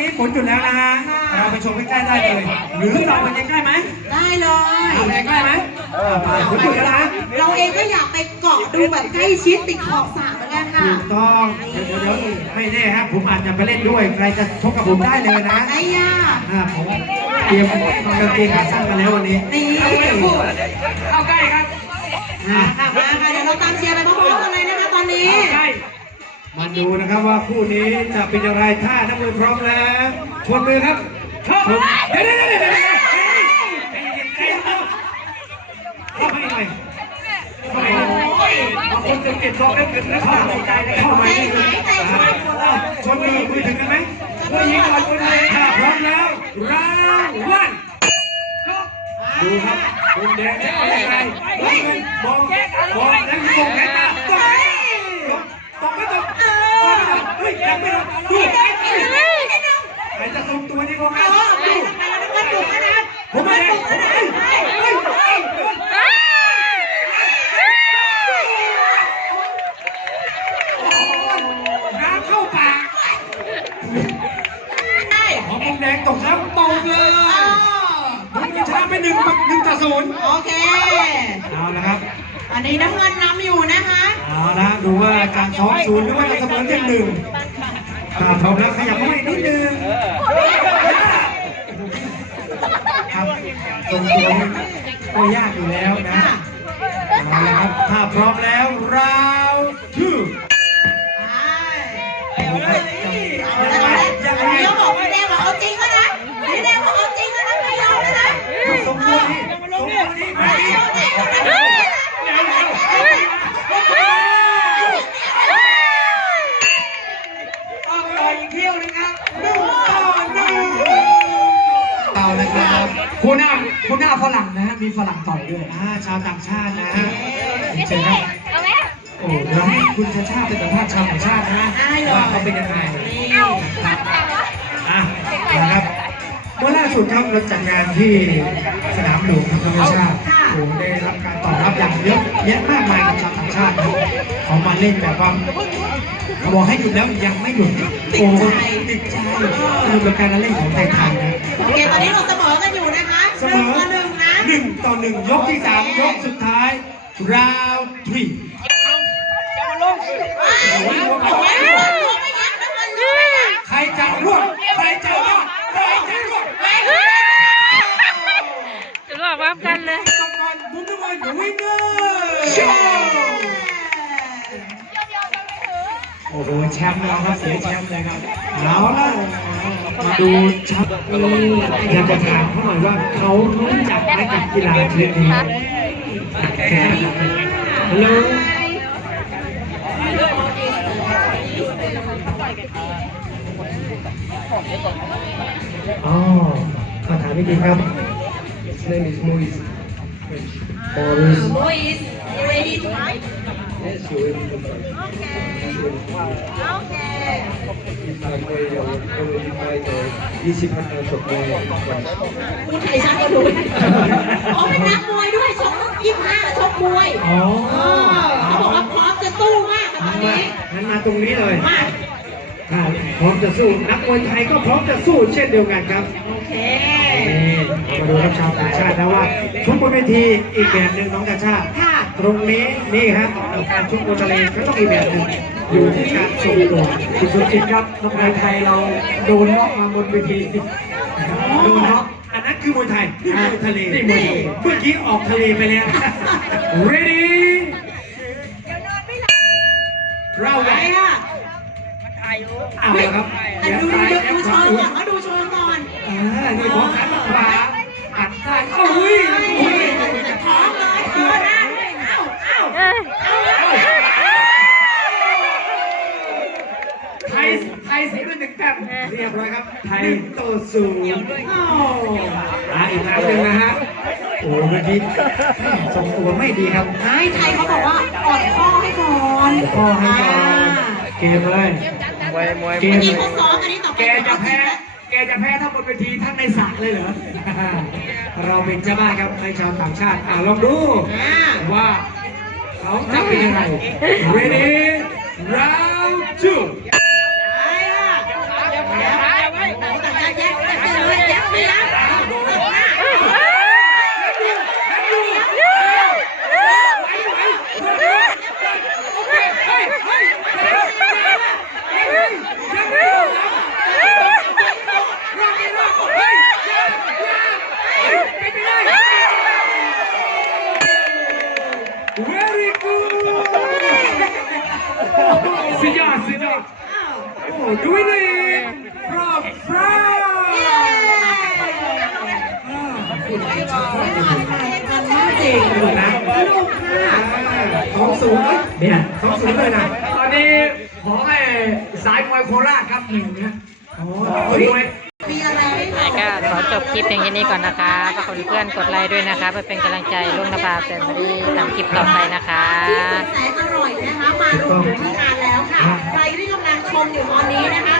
นี้ฝนหยุดแล้วนะฮะเราไปชมใกล้ๆได้เลย หรือเราไปใกล้ๆไหมได้เลย เอาไปใกล้ๆไหมอ่าไปฝนหยุดแล้วนะเราเองก็อยากไปเกาะดูแบบใกล้ชิดติดขอบสระเหมือนกันค่ะถูกต้องเดี๋ยวเดี๋ยวเดี๋ยวไม่แน่ครับผมอาจจะไปเล่นด้วย ใครจะชกกับผมได้เลยนะไอ้ย่าอ่าผมเตรียมกางเกงขาสั้นมาแล้ววันนี้นี่เอาใกล้ครับอะค่ะมา ดูนะครับว่าคู่นี้จะเป็นอย่างไรถ้านักมวยพร้อมแล้วชนมือครับชนเดี๋ยวเดี๋ยวเดี๋ยวเดี๋ยวเดี๋ยวเข้าไปหน่อยเข้าไปหน่อยบางคนจะเก็บตัวเล่นกันแล้วเข้าใจเลยเข้าไปหน่อยอะชนมือมือถึงกันไหมผู้หญิงก่อนคนเลยถ้าพร้อมแล้วราววันดูครับมุมแดงเนี่ยเป็นยังไงมองเงินมองมองแล้วมองแขนตาตกตกไม่ตกตกไม่ตกเฮ้ยยังไม่ตกดูใครจะทรงตัวดีกว่ากัน เออไป ดู ทำไมเราต้องมาดุนะนะ ผมไม่ได้ผมไม่ได้เฮ้ยเฮ้ยเฮ้ยน้ำเข้าปาก ได้ หอมแดงต กครับตกเลยมันชนะไปหนึ่งหนึ่งต่อศูนย์โอเค เอาละครับ อันนี้น้ำเงินนำอยู่นะคะ เอาละดูว่าการซ้อมศูนย์หรือว่าจะเสมอที่หนึ่งถ้าพร้อมแล้วขยับเข้าไปนิดนึงครับตรงตัวนี้ก็ยากอยู่แล้วนะเอาละครับถ้าพร้อมแล้วราวทูยังไงยังไง เดี๋ยวบอกว่าแดงบอกเอาจริงแล้วนะนี่แดงบอกเอาจริงแล้วนะไม่ยอมแล้วนะ ทรงตัวนี้ทรงตัวนี้มาดี ต้องรออีกเที่ยวนึงครับ หนึ่งต่อหนึ่ง เอาละครับคุณหน้าคุณหน้าฝรั่งนะฮะมีฝรั่งต่อยด้วยอ่าชาวต่างชาตินะฮะเชิญครับโอ้เดี๋ยวให้คุณชาชาติเป็นสัมภาษณ์ชาวต่างชาตินะว่าเขาเป็นยังไงครับอะนะครับเมื่อล่าสุดครับเราจัดงานที่สนามหลวงครับธรรมชาติ โอ้ได้รับการตอบรับอย่างเยอะแยะมากมายกับชาวต่างชาติครับเขามาเล่นแบบว่าเขาบอกให้หยุดแล้วยังไม่หยุดโอ้ติดใจสนุกกับการเล่นของไทยไทยนะโอเคตอนนี้เราเสมอกันอยู่นะคะเสหมนึ่งอต่อหนึ่งนะหนึ่งต่อหนึ่งยกที่สามยกสุดท้าย round three ใครจะร่วงใครจะรอดใครจะร่วงจะรอพร้อมกันเลย กำลังบุญทุกคนวินเนอร์โอ้โหแชมป์แล้วครับเสียแชมป์เลยครับเอาละมาดูชับอยากจะถามเขาหน่อยว่าเขารู้จักไหมกับกีฬาชนิดนี้ฮัลโหลอ๋อคำถามนี้ดีครับ His name is Moise Morris Boys ready to fight Yes you will be Okay He's like a already fighter 20พันการชกมวยพูดไทยชัดก็ดูอ๋อเป็นนักมวยด้วยชกยี่ห้าชกมวยอ๋อเออเขาบอกว่าพร้อมจะสู้มากค่ะตอนมานี้งั้นมาตรงนี้เลยมาถ้าพร้อมจะสู้นักมวยไทยก็พร้อมจะสู้เช่นเดียวกันครับ โอเคนี่ มาดูครับชาวต่างชาตินะว่าชุดบนเวทีอีกแบบหนึ่งน้องกาชาติค่ะ ตรงนี้นี่ครับการชุดบนทะเลก็ต้องอีกแบบหนึ่งอยู่ที่การทรงตัวคุณสุจิตครับนักมวยไทยเราโดนน็อกมาบนเวทีดูเนาะอันนั้นคือมวยไทยนี่มวยทะเลนี่มวยทะเลเมื่อกี้ออกทะเลไปแล้ว ready เราไปแหวนค่ะเอาละครับแต่ดูดูดูโชว์ก่อนเขาดูโชว์ก่อนอ่านี่ของขันขวาอัดซ้ายเอ้าอุ้ยอุ้ย จะท้องเลยเออนะเอ้าเอ้า เอ้ย ไทยไทยเสียด้วยหนึ่ง แต้มเรียบร้อยครับ ไทยโตสูงโอ้อ่าอีกครั้งหนึ่งนะฮะ โอ้เมื่อกี้ทรงตัวไม่ดีครับ ไทยไทยเขาบอกว่าอ่อนข้อให้ก่อนพ่อให้ก่อนเกมเลยเกอัมนนี้เลยเขาซ้อมอันนี้ต่อไปแกจะแพ้ แกจะแพ้ถ้าบนเวทีท่านในสระเลยเหรอ เราเป็นเจ้าบ้านครับให้ชาวต่างชาติ อ่าลองดูอ่าว่าเขาจะเป็นยังไง ready round two Sudah, sudah. Oh, do we need? กจริงสนุกนะสนุกค่ะของสูงเอ้ยเนี่ยของสูงเลยนะตอนนี้ของไอ้สายมวยโคราชครับหนึ่งนะโอ้มวยยมีอะไรให้บก็อกขอจบคลิปเพียงแค่นี้ก่อนนะคะฝากเพื่อนๆกดไลค์ด้วยนะคะเพื่อเป็นกำลังใจลุงนภาแฟมิลี่ทำคลิปต่อไปนะคะที่สุดแสนอร่อยนะคะมารวมอยู่ที่งานแล้วค่ะ ใครที่กำลังชมอยู่ตอนนี้นะคะ